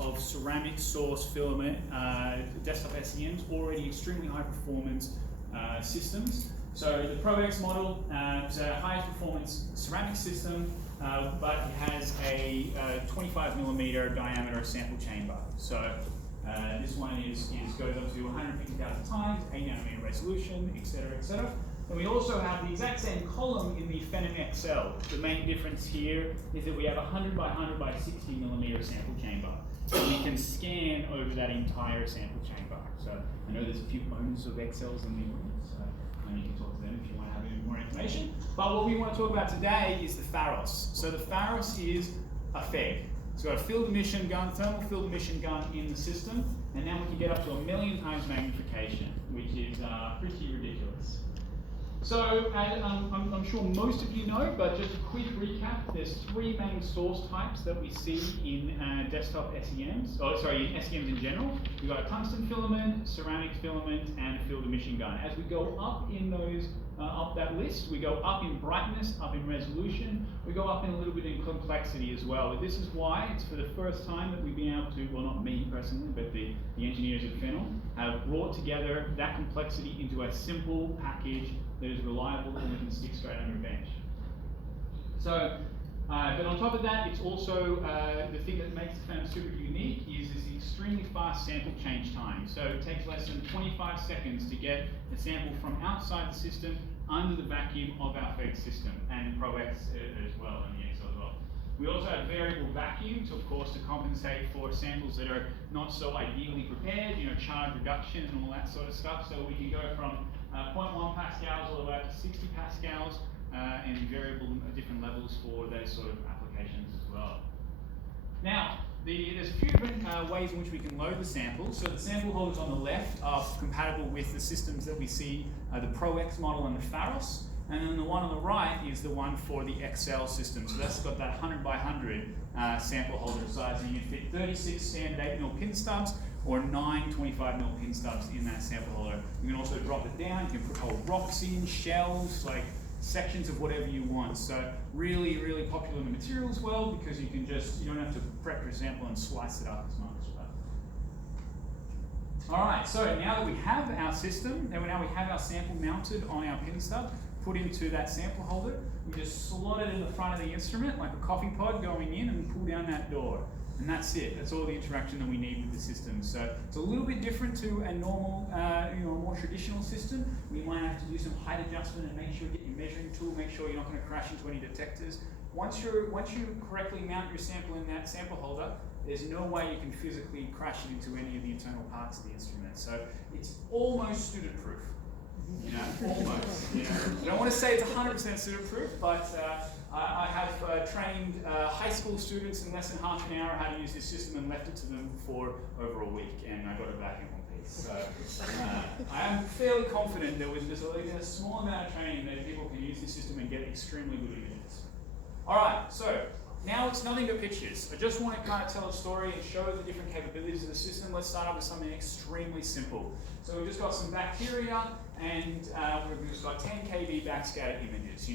of ceramic source filament desktop SEMs, already extremely high performance systems. So the ProX model is a highest performance ceramic system, but it has a 25 millimeter diameter sample chamber. So this one goes up to 150,000 times, 8 nanometer resolution, etc., etc. And we also have the exact same column in the Phenom XL. The main difference here is that we have a 100 by 100 by 60 millimeter sample chamber. And we can scan over that entire sample chamber. So I know there's a few owners of XLs in the audience, so you can talk to them if you want to have any more information. But what we want to talk about today is the Pharos. So the Pharos is a FEG. It's got a field emission gun, thermal field emission gun in the system, and now we can get up to 1,000,000 times magnification, which is pretty ridiculous. So I'm sure most of you know, but just a quick recap, there's 3 main source types that we see in desktop SEMs, in SEMs in general. We've got a tungsten filament, ceramic filament, and a field emission gun. As we go up in those, up that list, we go up in brightness, up in resolution, we go up in a little bit in complexity as well. But this is why it's for the first time that we've been able to, well not me personally, but the engineers at Phenom have brought together that complexity into a simple package that is reliable and we can stick straight under a bench. So, but on top of that, it's also the thing that makes the Phenom super unique is this extremely fast sample change time. So it takes less than 25 seconds to get a sample from outside the system under the vacuum of our FEG system, and ProX as well, and the XL as well. We also have variable vacuums, of course, to compensate for samples that are not so ideally prepared, charge reduction and all that sort of stuff. So we can go from 0.1 pascals all the way up to 60 pascals and variable different levels for those sort of applications as well. Now, there's a few different ways in which we can load the samples. So the sample holders on the left are compatible with the systems that we see, the ProX model and the Pharos. And then the one on the right is the one for the XL system. So that's got that 100 by 100 sample holder size, and you can fit 36 standard 8mm pin stubs or 9 25mm pin stubs in that sample holder. You can also drop it down, you can put whole rocks in, shells, like sections of whatever you want. So really, really popular in the materials world because you don't have to prep your sample and slice it up as much. All right, so now that we have our system, and now we have our sample mounted on our pin stub, put into that sample holder, we just slot it in the front of the instrument like a coffee pod going in and pull down that door. And that's it. That's all the interaction that we need with the system. So it's a little bit different to a normal, a more traditional system. We might have to do some height adjustment and make sure you get your measuring tool, make sure you're not going to crash into any detectors. Once you correctly mount your sample in that sample holder, there's no way you can physically crash it into any of the internal parts of the instrument. So it's almost student-proof. Almost. I don't want to say it's 100% student-proof, but I have trained high school students in less than half an hour how to use this system and left it to them for over a week, and I got it back in one piece. So I am fairly confident that with just a small amount of training that people can use this system and get extremely good images. All right, so now it's nothing but pictures. I just want to kind of tell a story and show the different capabilities of the system. Let's start off with something extremely simple. So we've just got some bacteria, and we've just got 10 kb backscatter images.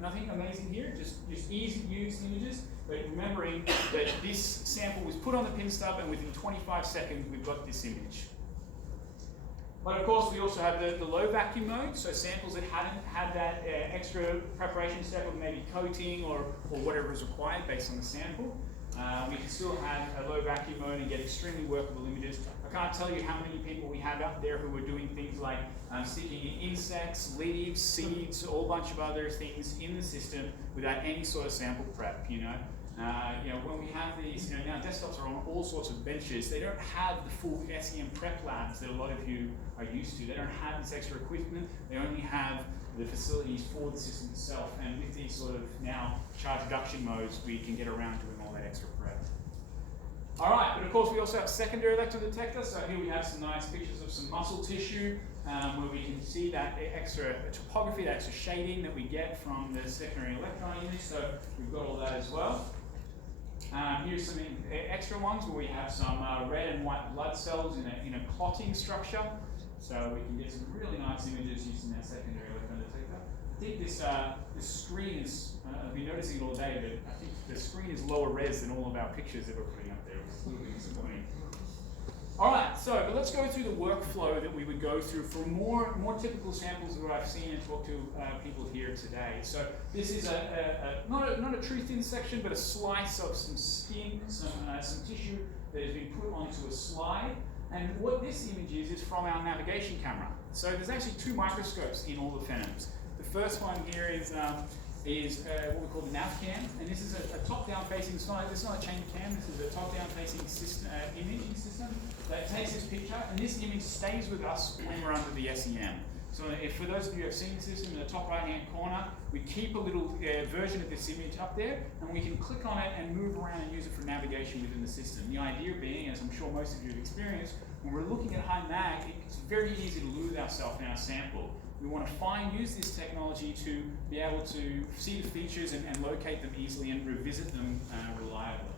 Nothing amazing here, just easy to use images, but remembering that this sample was put on the pin stub and within 25 seconds we've got this image. But of course we also have the low vacuum mode, so samples that hadn't had that extra preparation step of maybe coating or whatever is required based on the sample. We can still have a low vacuum mode and get extremely workable images. I can't tell you how many people we have out there who are doing things like sticking in insects, leaves, seeds, a whole bunch of other things in the system without any sort of sample prep. When we have these, now desktops are on all sorts of benches. They don't have the full SEM prep labs that a lot of you are used to. They don't have this extra equipment. They only have the facilities for the system itself. And with these sort of now charge reduction modes, we can get around doing all that extra prep. All right, but of course we also have secondary electron detector. So here we have some nice pictures of some muscle tissue where we can see that extra topography, that extra shading that we get from the secondary electron image. So we've got all that as well. Here's some extra ones where we have some red and white blood cells in a clotting structure. So we can get some really nice images using that secondary electron detector. I think this screen is, I've been noticing it all day, but I think the screen is lower res than all of our pictures that we're putting up there. It's a little bit so but let's go through the workflow that we would go through for more typical samples of what I've seen and talked to people here today. So this is not a true thin section, but a slice of some skin, some tissue that has been put onto a slide. And what this image is from our navigation camera. So there's actually two microscopes in all the Phenoms. The first one here is what we call the nav cam, and this is a top-down facing. It's not a chain cam. This is a top-down facing system, imaging system that takes this picture, and this image stays with us when we're under the SEM. So if for those of you who have seen the system, in the top right-hand corner, we keep a little version of this image up there, and we can click on it and move around and use it for navigation within the system. The idea being, as I'm sure most of you have experienced, when we're looking at high mag, it's very easy to lose ourselves in our sample. We want to use this technology to be able to see the features and locate them easily and revisit them reliably.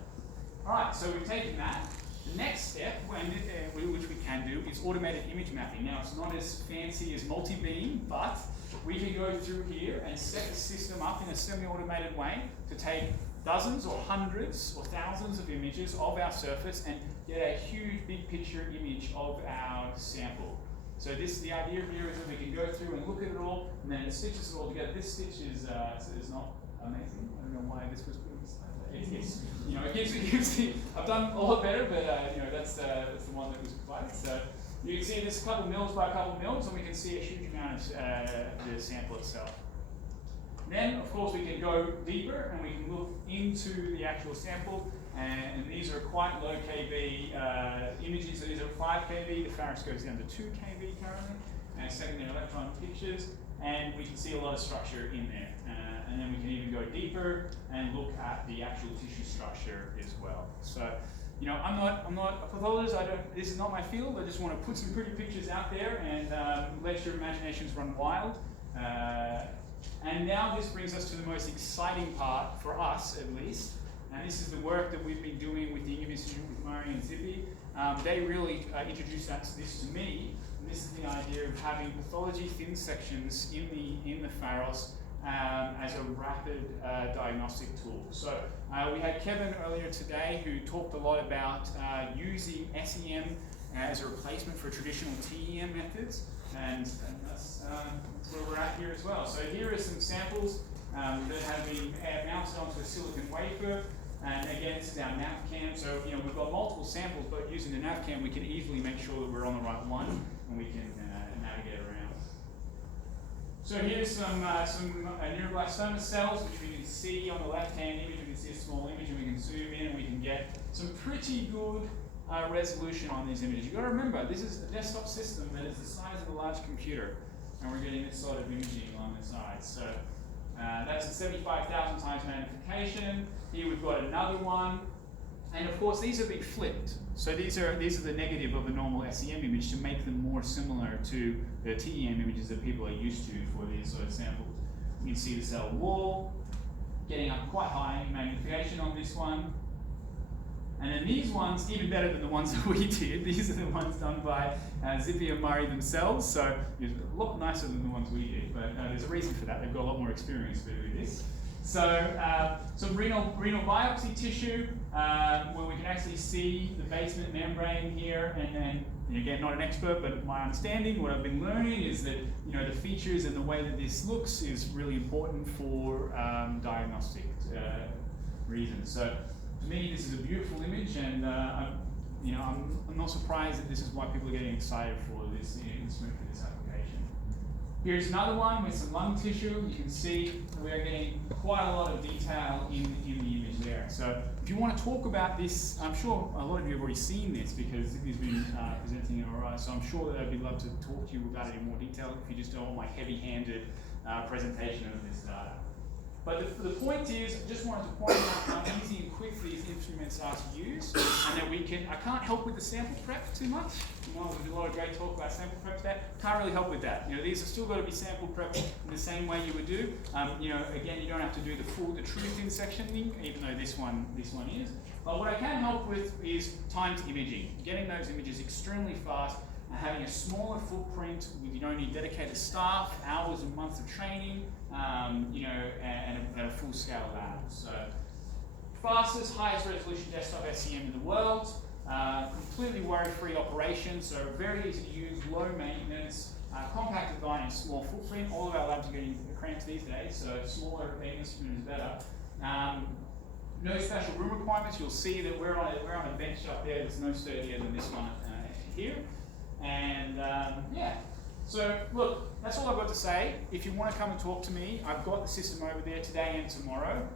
All right, so we've taken that. The next step, which we can do, is automated image mapping. Now, it's not as fancy as multi-beam, but we can go through here and set the system up in a semi-automated way to take dozens or hundreds or thousands of images of our surface and get a huge big picture image of our sample. So the idea here is that we can go through and look at it all, and then it stitches it all together. This stitch is not amazing. I don't know why this was put in this. It gives I've done a lot better, but that's the one that was provided. So you can see this a couple mils by a couple mils, and we can see a huge amount of the sample itself. Then, of course, we can go deeper and we can look into the actual sample. And these are quite low kV images. So these are 5 kV. The Pharos goes down to 2 kV currently. And secondary electron pictures. And we can see a lot of structure in there. And then we can even go deeper and look at the actual tissue structure as well. So, I'm not a pathologist. This is not my field. I just want to put some pretty pictures out there and let your imaginations run wild. And now this brings us to the most exciting part, for us at least, and this is the work that we've been doing with the Ingham Institute with Murray and Zippy. They really introduced this to me, and this is the idea of having pathology thin sections in the Pharos as a rapid diagnostic tool. So we had Kevin earlier today who talked a lot about using SEM as a replacement for traditional TEM methods, and that's where we're at here as well. So here are some samples that have been mounted onto a silicon wafer, and again, this is our nav cam. So we've got multiple samples, but using the nav cam, we can easily make sure that we're on the right one, and we can navigate around. So here's some neuroblastoma cells, which we can see on the left-hand image. We can see a small image, and we can zoom in, and we can get some pretty good resolution on these images. You've got to remember, this is a desktop system that is the size of a large computer, and we're getting this sort of imaging on the side. So that's at 75,000 times magnification. Here we've got another one, and of course these have been flipped. So these are the negative of the normal SEM image to make them more similar to the TEM images that people are used to for these sort of samples. You can see the cell wall getting up quite high in magnification on this one. And then these ones, even better than the ones that we did. These are the ones done by Zippy and Murray themselves, so it's a lot nicer than the ones we did, but there's a reason for that. They've got a lot more experience doing this. So some renal biopsy tissue, where we can actually see the basement membrane here, and then, again, not an expert, but my understanding, what I've been learning is that the features and the way that this looks is really important for diagnostic reasons. So to me, this is a beautiful image, and I'm not surprised that this is why people are getting excited for this instrument for this application. Here's another one with some lung tissue. You can see we're getting quite a lot of detail in the image there. So if you want to talk about this, I'm sure a lot of you have already seen this because Zippy's been presenting it alright. So I'm sure that I'd love to talk to you about it in more detail if you just don't want my heavy-handed presentation of this data. But the point is, I just wanted to point out how easy and quick these instruments are to use, and that I can't help with the sample prep too much. There's a lot of great talk about sample prep there. Can't really help with that. These are still got to be sample prepped in the same way you would do. Again, you don't have to do the true thin sectioning, even though this one is. But what I can help with is timed imaging, getting those images extremely fast, and having a smaller footprint. You don't need dedicated staff, hours and months of training, and a full-scale lab. So, fastest, highest resolution desktop SEM in the world, completely completely worry-free operation, so very easy to use, low maintenance, compact design and small footprint. All of our labs are getting cramped these days, so smaller maintenance spoon is better. No special room requirements. You'll see that we're on a bench up there that's no sturdier than this one here. And yeah, so look, that's all I've got to say. If you want to come and talk to me, I've got the system over there today and tomorrow.